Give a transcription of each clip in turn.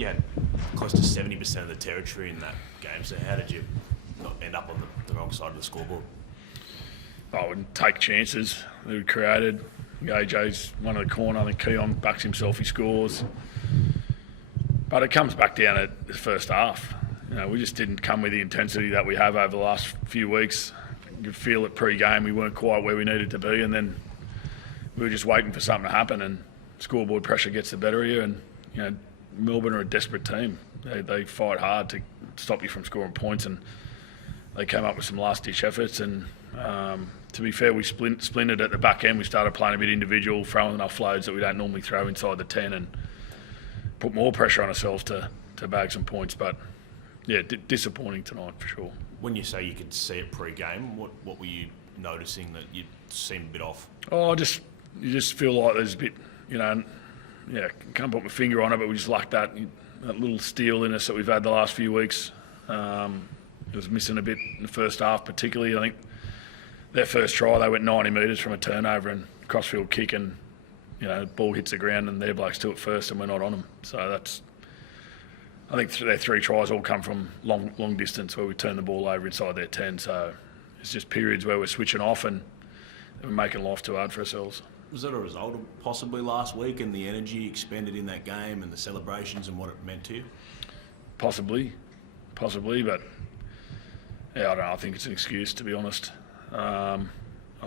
you had close to 70% of the territory in that game, so how did you not end up on the wrong side of the scoreboard? I wouldn't take chances that we created. AJ's one of the corner. I think Keon backs himself, he scores. But it comes back down at the first half. We just didn't come with the intensity that we have over the last few weeks. You could feel it pre-game, we weren't quite where we needed to be, and then we were just waiting for something to happen, and scoreboard pressure gets the better of you. And Melbourne are a desperate team. They fight hard to stop you from scoring points, and they came up with some last-ditch efforts. And to be fair, we splintered at the back end. We started playing a bit individual, throwing offloads that we don't normally throw inside the 10, and put more pressure on ourselves to bag some points. But yeah, disappointing tonight for sure. When you say you could see it pre-game, what were you noticing that you seemed a bit off? Oh, you just feel like there's a bit, can't put my finger on it, but we just lack that little steel in us that we've had the last few weeks. It was missing a bit in the first half, particularly. I think their first try, they went 90 metres from a turnover and crossfield kick, and the ball hits the ground and their blokes do it first and we're not on them. So I think their 3 tries all come from long distance where we turn the ball over inside their 10. So it's just periods where we're switching off and we're making life too hard for ourselves. Was that a result of possibly last week and the energy expended in that game and the celebrations and what it meant to you? Possibly, but yeah, I don't know. I think it's an excuse, to be honest. I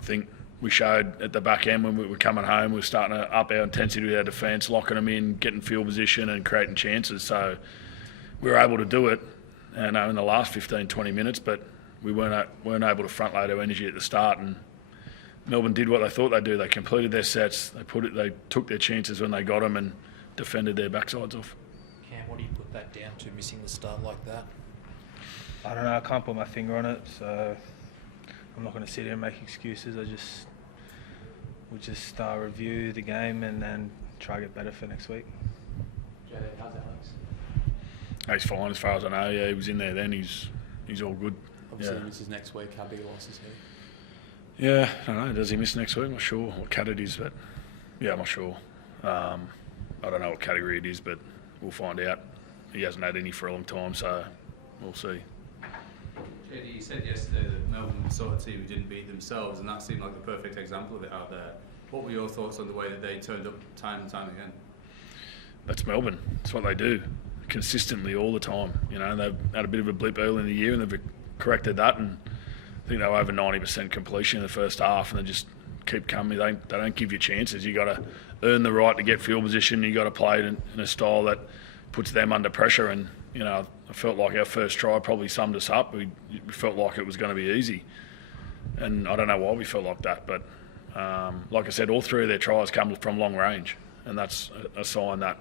think we showed at the back end when we were coming home, we were starting to up our intensity with our defence, locking them in, getting field position and creating chances. So we were able to do it in the last 15, 20 minutes, but we weren't able to front load our energy at the start. And Melbourne did what they thought they'd do. They completed their sets. They took their chances when they got them and defended their backsides off. Cam, what do you put that down to, missing the start like that? I don't know. I can't put my finger on it, so I'm not going to sit here and make excuses. We'll just review the game and then try to get better for next week. Jay, how's Alex? He's fine as far as I know. Yeah, he was in there then. He's all good. Obviously, he misses next week. How big a loss is he? Yeah, I don't know. Does he miss next week? I'm not sure what cat it is, but yeah, I'm not sure. I don't know what category it is, but we'll find out. He hasn't had any for a long time, so we'll see. JD, you said yesterday that Melbourne was sort of team who didn't beat themselves, and that seemed like the perfect example of it out there. What were your thoughts on the way that they turned up time and time again? That's Melbourne. That's what they do, consistently all the time. They've had a bit of a blip early in the year, and they've corrected that. And I think they were over 90% completion in the first half, and they just keep coming. They don't give you chances. You got to earn the right to get field position. You got to play it in a style that puts them under pressure. And I felt like our first try probably summed us up. We felt like it was going to be easy, and I don't know why we felt like that. But like I said, all 3 of their tries come from long range, and that's a sign that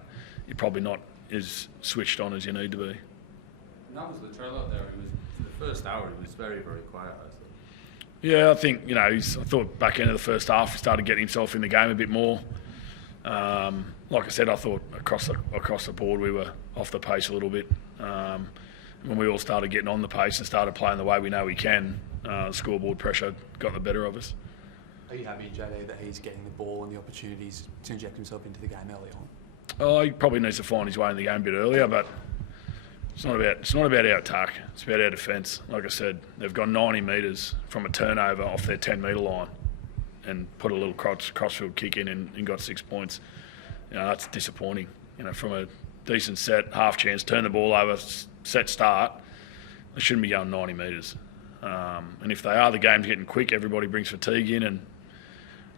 you're probably not as switched on as you need to be. And that was the trail out there. It was, for the first hour, it was very, very quiet, I thought. Yeah, I think, I thought back end of the first half, he started getting himself in the game a bit more. Like I said, I thought across the board we were off the pace a little bit. When we all started getting on the pace and started playing the way we know we can, the scoreboard pressure got the better of us. Are you happy, JD, that he's getting the ball and the opportunities to inject himself into the game early on? Oh, he probably needs to find his way in the game a bit earlier, but it's not about our attack. It's about our defence. Like I said, they've gone 90 metres from a turnover off their 10-metre line and put a little crossfield kick in and got 6 points. That's disappointing. From a decent set, half chance, turn the ball over, set start, they shouldn't be going 90 metres. And if they are, the game's getting quick. Everybody brings fatigue in, and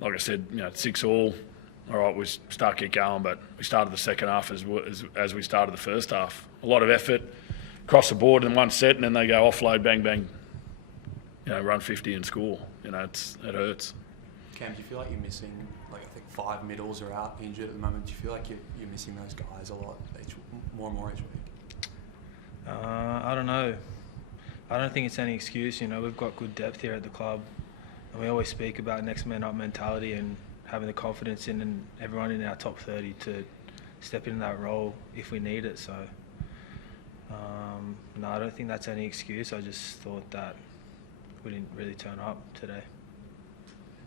like I said, 6-all. All right, we start get going, but we started the second half as we started the first half. A lot of effort across the board in one set, and then they go offload, bang, bang, run 50 and score. It hurts. Cam, do you feel like you're missing, I think 5 middles are out injured at the moment. Do you feel like you're missing those guys a lot, more and more each week? I don't know. I don't think it's any excuse. We've got good depth here at the club, and we always speak about next man up mentality and having the confidence in everyone in our top 30 to step into that role if we need it. So, no, I don't think that's any excuse. I just thought that we didn't really turn up today.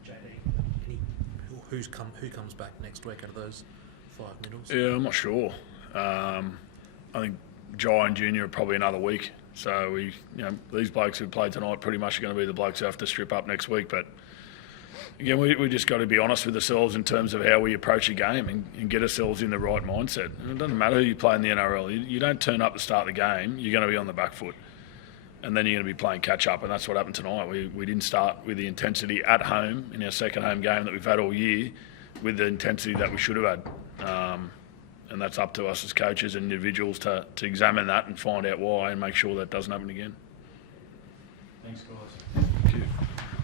JD, who comes back next week out of those 5 middles? Yeah, I'm not sure. I think Jai and Junior are probably another week. So these blokes who played tonight pretty much are going to be the blokes who have to strip up next week. But again, we just got to be honest with ourselves in terms of how we approach a game and get ourselves in the right mindset. And it doesn't matter who you play in the NRL. You don't turn up to start the game, you're going to be on the back foot. And then you're going to be playing catch-up, and that's what happened tonight. We didn't start with the intensity at home in our second home game that we've had all year with the intensity that we should have had. And that's up to us as coaches and individuals to examine that and find out why and make sure that doesn't happen again. Thanks, guys. Thank you.